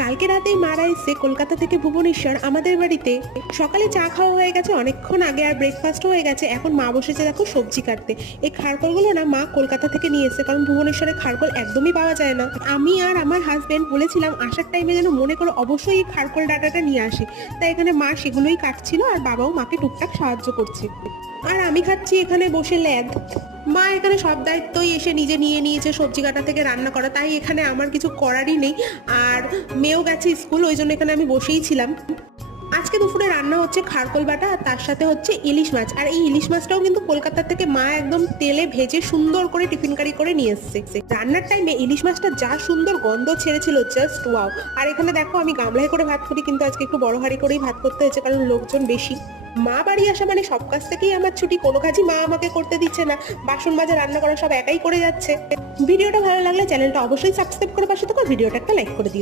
কালকে রাতেই মারা এসে কলকাতা থেকে ভুবনেশ্বর আমাদের বাড়িতে। সকালে চা খাওয়া হয়ে গেছে অনেকক্ষণ আগে, আর ব্রেকফাস্টও হয়ে গেছে। এখন মা বসেছে দেখো সবজি কাটতে। এই খারকলগুলো না মা কলকাতা থেকে নিয়ে এসেছে, কারণ ভুবনেশ্বরে খারকল একদমই পাওয়া যায় না। আমি আর আমার হাজবেন্ড বলেছিলাম আসার টাইমে যেন মনে করে অবশ্যই এই খারকল ডাঁটাটা নিয়ে আসি। তাই এখানে মা সেগুলোই কাটছিল, আর বাবাও মাকে টুকটাক সাহায্য করছে। আর আমি খাচ্ছি এখানে বসে ল্যাদ। মা এখানে সব দায়িত্বই এসে নিজে নিয়ে নিয়েছে, সবজি কাটা থেকে রান্না করা, তাই এখানে আমার কিছু করারই নেই। আর মেয়েও গেছে স্কুল, ওই জন্য এখানে আমি বসেই ছিলাম। আজকে দুপুরে রান্না হচ্ছে খারকল বাটা, আর তার সাথে হচ্ছে ইলিশ মাছ। আর এই ইলিশ মাছটাও কিন্তু কলকাতা থেকে মা একদম তেলে ভেজে সুন্দর করে টিফিন কারি করে নিয়ে এসছে। রান্নার টাইমে ইলিশ মাছটা যা সুন্দর গন্ধ ছেড়েছিল, জাস্ট ওয়াও। আর এখানে দেখো আমি গামলায় করে ভাত করি, কিন্তু আজকে একটু বড় হাঁড়ি করেই ভাত করতে হয়েছে, কারণ লোকজন বেশি। মা বাড়ি আসা মানে সব কাজ থেকেই আমার ছুটি, কোনো কাজই মা আমাকে করতে দিচ্ছে না। বাসন মাজা রান্না করা সব একাই করে যাচ্ছে। ভিডিওটা ভালো লাগলে চ্যানেলটা অবশ্যই সাবস্ক্রাইব করে পাশে থাকো, ভিডিওটা একটা লাইক করে দিও।